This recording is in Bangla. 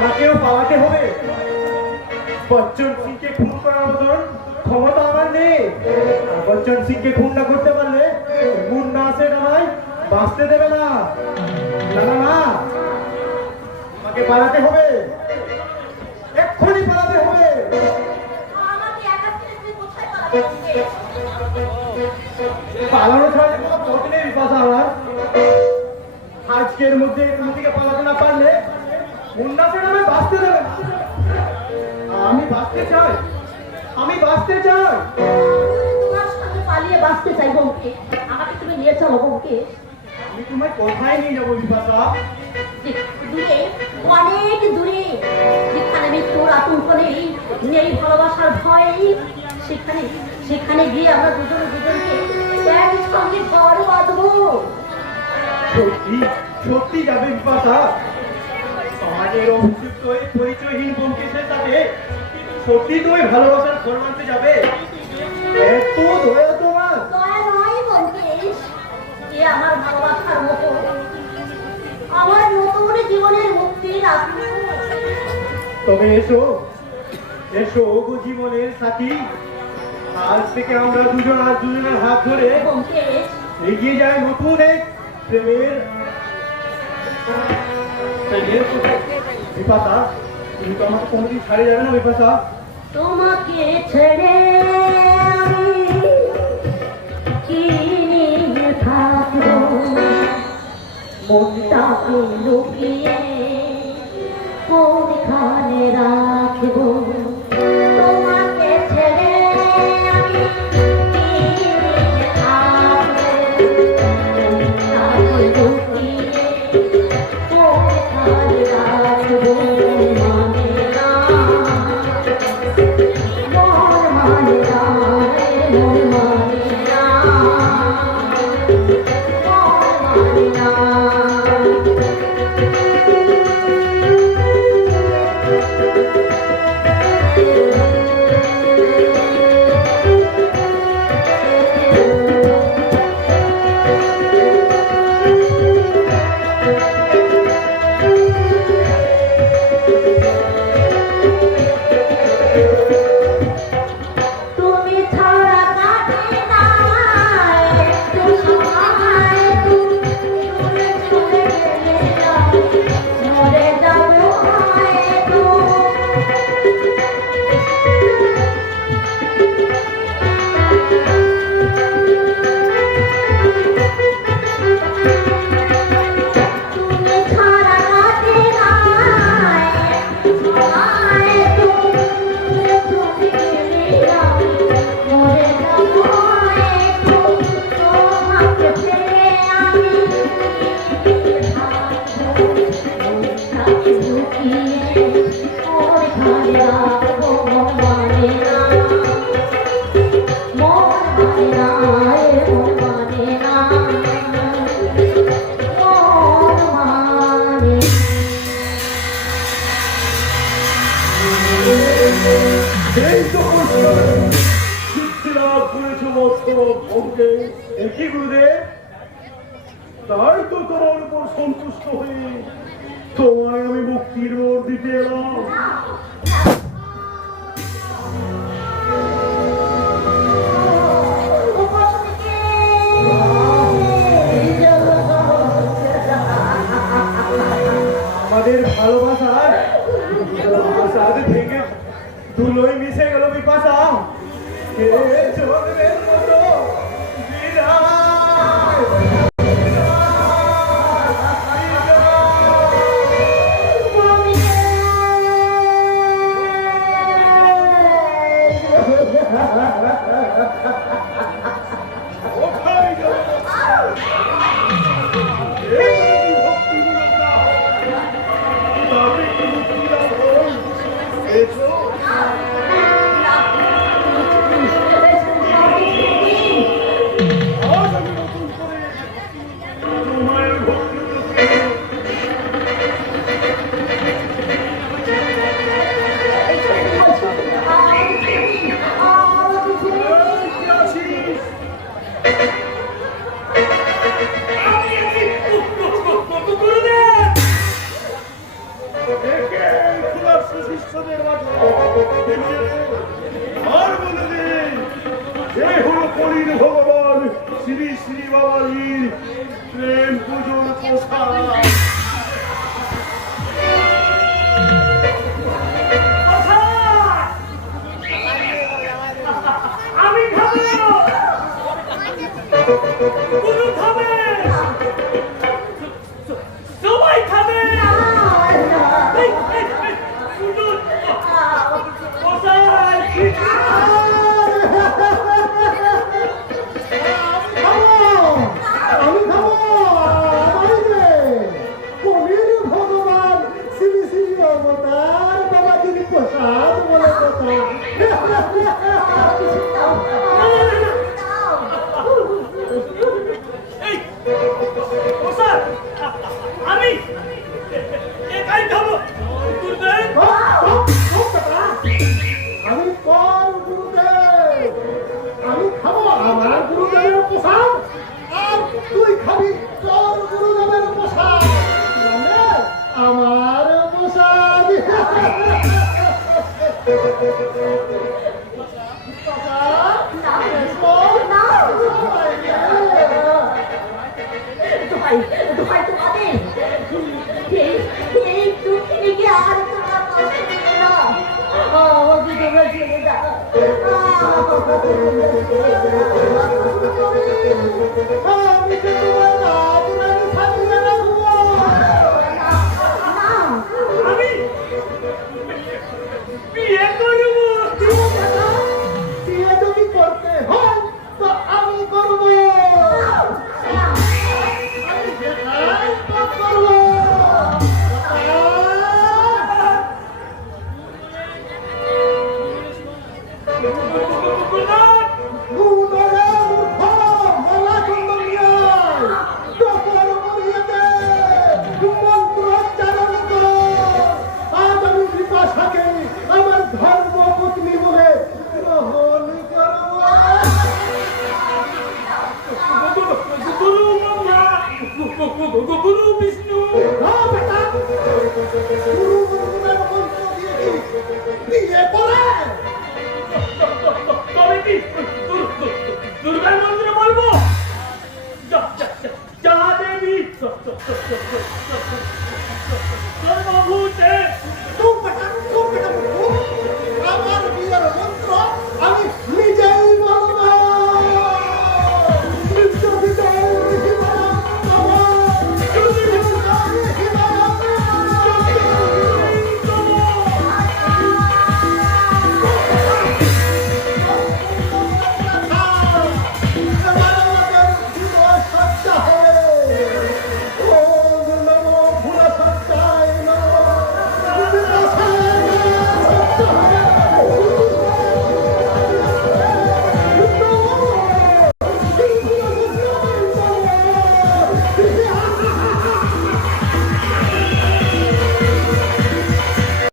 আমাকেও পালাতে হবে। বচ্চন সিংকে খুন করার মতন ক্ষমতা আমার নেই। বচ্চন সিংকে খুন না করতে পারলে মুন্না সেট আমায় বাঁচতে দেবে না। না না না, আমাকে পালাতে হবে, এক্ষুনি পালাতে হবে। পালানো ছাড়া কোনো পথ নেই বিপাশা আমার। আজকের মধ্যে তুমি থেকে পালাতে না পারলে মুন্না সেট আমায় বাঁচতে দেবে না। আমি বাঁচতে চাই, আমি বাঁচতে চাই। তোমার সঙ্গে পালিয়ে বাঁচতে চাই বউকে, আমাকে তুমি নিয়ে চলো বউকে। আমি তোমায় কোথায় নিয়ে যাবো বিপাশা? দূরে, অনেক দূরে, যেখানে মৃত্যুর আতঙ্ক নেই, নেই ভালোবাসার ভয়, সেখানে সেখানে গিয়ে আমরা দুজনে দুজনকে একসঙ্গে ঘর বাঁধবো। সত্যি সত্যি যাবে বিপাশা? সমাজের অভিযুক্ত এই পরিচয়হীন ব্যোমকেশের সাথে সত্যি তুমি ভালোবাসার ঘর মানতে যাবে? এত দয়া তোমার? দয়া নয় ব্যোমকেশ, এ আমার ভালোবাসার মতো, আমার নতুন জীবনের মুক্তির আত্মা। তবে এসো এসো গো জীবনের সাথী, আজ থেকে আমরা দুজন আর দুজনের হাত ধরে ব্যোমকেশ, এগিয়ে যায় নতুন এক প্রেমের প্রেমের পথে। বিপাশা, তুমি তো আমাকে কোনোদিন ছাড়ে যাবে না বিপাশা? তোমাকে ছেড়ে আমি কি নিয়ে থাকবো, মনটাকে লুকিয়ে কোনখানে রাখবো। তোমাকে ছেড়ে আমি কি নিয়ে থাকবো, মনটাকে লুকিয়ে কোনখানে রাখবো। তাই তো তোমার উপর সন্তুষ্ট হয়ে তোমায় আমি মুক্তির মোড় দিতে এলাম। আমাদের ভালোবাসার সাথে থেকে ধুলোয় মিশে গেল বিপাশা। চলবে মতো বিদায়। দিবি আর বলে দে এই হলো কলির ভগবান শ্রী শ্রী বাবাজির প্রেম পুজোর প্রসাদ। আমি খাবো, গুরু খাবে, সবাই খাবে। এই, গুরু, মশাই, আমি খাবো কবির ভগবান শ্রী শ্রী অবতার বাবাজির প্রসাদ বলে কথা। এই, মশাই, আমি একাই খাবো। গুরুদেব, আমি কোন গুরুদেব? আমি খাবো আমার গুরুদেবের প্রসাদ আর তুই খাবি তোর গুরুদেবের প্রসাদ, মানে আমার প্রসাদ। দোহাই দোহাই তোমাদের এই দুঃখিনীকে আর তোমরা কষ্ট দিও না। আমাকে তোমরা ছেড়ে দাও। আমি তো তোমার রাজরানী সাজিয়ে রাখবো। না, আমি বিয়ে করবো। বিয়ে যদি করতে হয় তো আমি করবো, আমি যেটাই তো করবো। গুণরে মূর্খ মলা চন্দনিয়ায় ডকর মরিয়েতে মন্ত্রোচ্চারণ করো। আজ আমি বিপাশাকে আমার ধর্ম পত্নী বলে গ্রহণ করবো। গুরু ব্রহ্মা, গুরু বিষ্ণু। হ্যাঁ বেটা, গুরু গুরুদের মন্ত্র দিয়েছি, বিয়ে করে। তবে কি দুর্গার মন্দিরে বলবো? যা দেবী সর্বভূতে তুই বেটা,